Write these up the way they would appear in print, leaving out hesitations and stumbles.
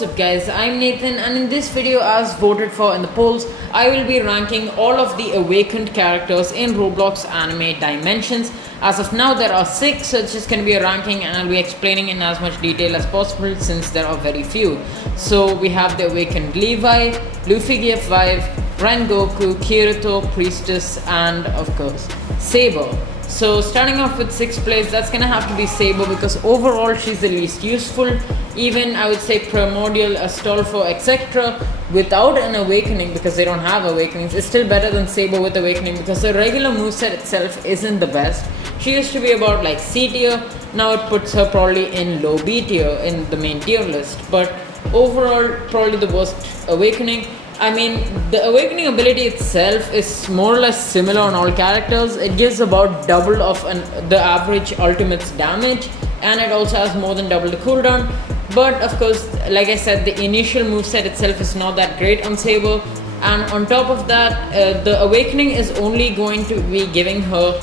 What's up guys, I'm Nathan and in this video as voted for in the polls, I will be ranking all of the awakened characters in Roblox anime dimensions. As of now there are 6, so it's just going to be a ranking and I'll be explaining in as much detail as possible since there are very few. So we have the awakened Levi, Luffy Gear 5, Ren Goku, Kirito, Priestess and of course Sabo. So starting off with 6th place, that's gonna have to be Sabo because overall she's the least useful. Even I would say Primordial, Astolfo, etc. without an awakening, because they don't have awakenings, is still better than Sabo with awakening because the regular moveset itself isn't the best. She used to be about like C tier, now it puts her probably in low B tier in the main tier list. But overall probably the worst awakening. I mean, the awakening ability itself is more or less similar on all characters. It gives about double of the average ultimate's damage, and it also has more than double the cooldown. But of course, like I said, the initial moveset itself is not that great on Sabo, and on top of that, the awakening is only going to be giving her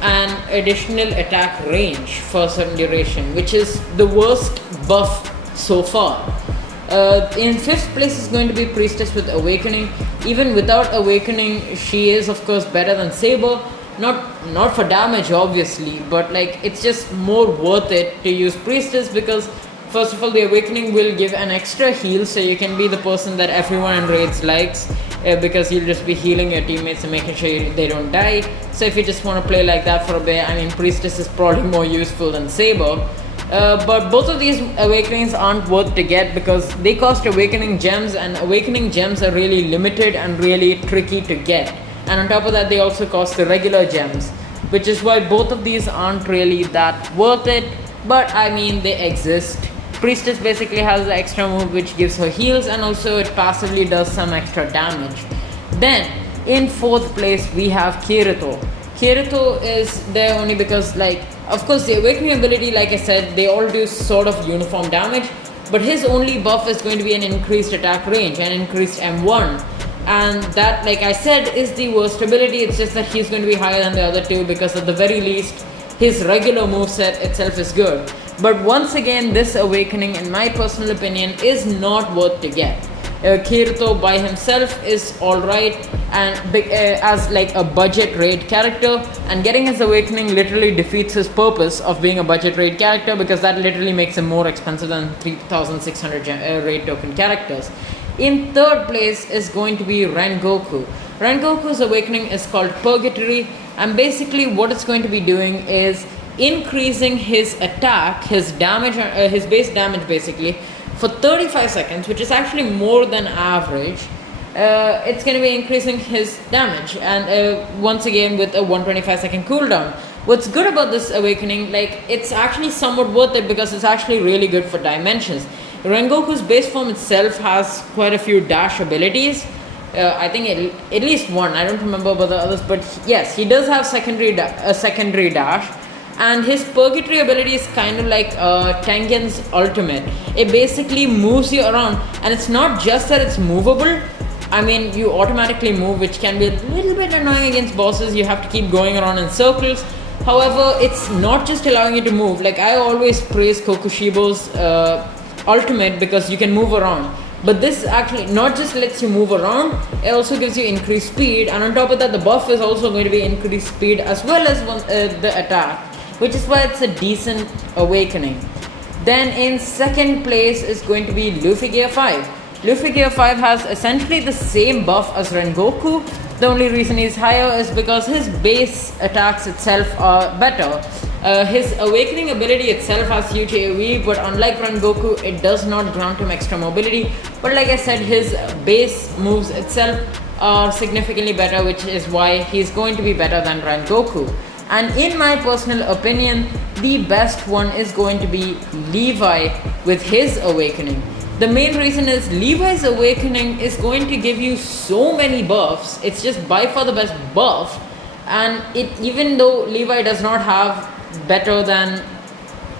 an additional attack range for a certain duration, which is the worst buff so far. In 5th place is going to be Priestess with awakening. Even without awakening, she is of course better than Sabo. Not for damage obviously, but like it's just more worth it to use Priestess because first of all the awakening will give an extra heal, so you can be the person that everyone in raids likes because you'll just be healing your teammates and making sure they don't die. So if you just want to play like that for a bit, I mean Priestess is probably more useful than Sabo. But both of these awakenings aren't worth to get because they cost awakening gems, and awakening gems are really limited and really tricky to get. And on top of that, they also cost the regular gems, which is why both of these aren't really that worth it. But I mean, they exist. Priestess basically has the extra move which gives her heals, and also it passively does some extra damage. Then in 4th place we have Kirito. Kirito is there only because, like, of course the awakening ability, like I said, they all do sort of uniform damage, but his only buff is going to be an increased attack range and increased M1, and that, like I said, is the worst ability. It's just that he's going to be higher than the other two because at the very least his regular moveset itself is good. But once again, this awakening in my personal opinion is not worth to get. Kirito by himself is alright and as like a budget raid character, and getting his awakening literally defeats his purpose of being a budget raid character because that literally makes him more expensive than 3600 raid token characters. In 3rd place is going to be Ren Goku. Ren Goku's awakening is called Purgatory, and basically what it's going to be doing is increasing his attack, his damage, his base damage basically, for 35 seconds, which is actually more than average. It's going to be increasing his damage, and once again with a 125-second cooldown. What's good about this awakening, like, it's actually somewhat worth it because it's actually really good for dimensions. Rengoku's base form itself has quite a few dash abilities. I think at least one, I don't remember about the others, but yes, he does have a secondary dash. And his Purgatory ability is kind of like Tengen's ultimate. It basically moves you around, and it's not just that it's movable. I mean, you automatically move, which can be a little bit annoying against bosses. You have to keep going around in circles. However, it's not just allowing you to move. Like, I always praise Kokushibo's ultimate because you can move around. But this actually not just lets you move around, it also gives you increased speed, and on top of that the buff is also going to be increased speed as well as the attack, which is why it's a decent awakening. Then in 2nd place is going to be Luffy Gear 5. Luffy Gear 5 has essentially the same buff as Rengoku. The only reason he's higher is because his base attacks itself are better. His awakening ability itself has huge AoE, but unlike Rengoku, it does not grant him extra mobility. But like I said, his base moves itself are significantly better, which is why he's going to be better than Rengoku. And in my personal opinion, the best one is going to be Levi with his awakening. The main reason is Levi's awakening is going to give you so many buffs. It's just by far the best buff, and even though Levi does not have better than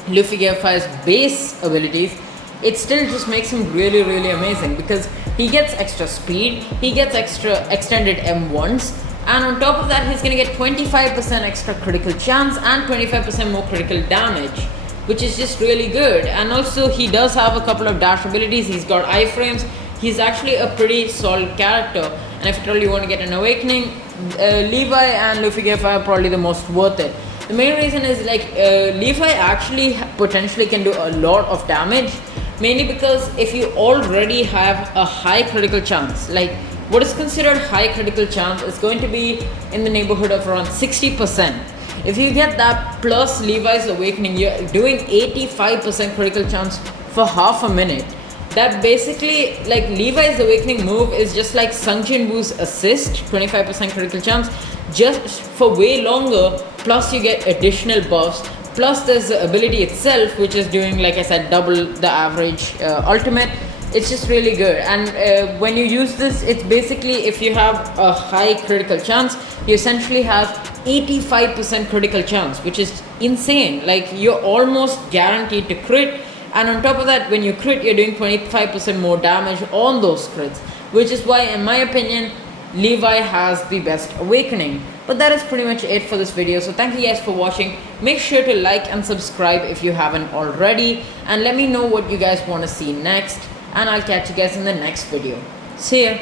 Luffy Gear 5's base abilities, it still just makes him really amazing because he gets extra speed, he gets extra extended M1s, and on top of that he's gonna get 25% extra critical chance and 25% more critical damage. which is just really good. And also he does have a couple of dash abilities. He's got iframes. He's actually a pretty solid character, and if you really want to get an awakening, Levi and Luffy are probably the most worth it. The main reason is like Levi actually potentially can do a lot of damage, mainly because if you already have a high critical chance, like what is considered high critical chance is going to be in the neighborhood of around 60%. If you get that plus Levi's awakening, you're doing 85% critical chance for half a minute. That basically, like, Levi's awakening move is just like Sung Jin Woo's assist, 25% critical chance, just for way longer, plus you get additional buffs, plus there's the ability itself, which is doing, like I said, double the average ultimate. It's just really good. And when you use this, it's basically, if you have a high critical chance, you essentially have 85% critical chance, which is insane. Like, you're almost guaranteed to crit. And on top of that, when you crit, you're doing 25% more damage on those crits, which is why, in my opinion, Levi has the best awakening. But that is pretty much it for this video. So thank you guys for watching. Make sure to like and subscribe if you haven't already. And let me know what you guys want to see next. And I'll catch you guys in the next video. See ya.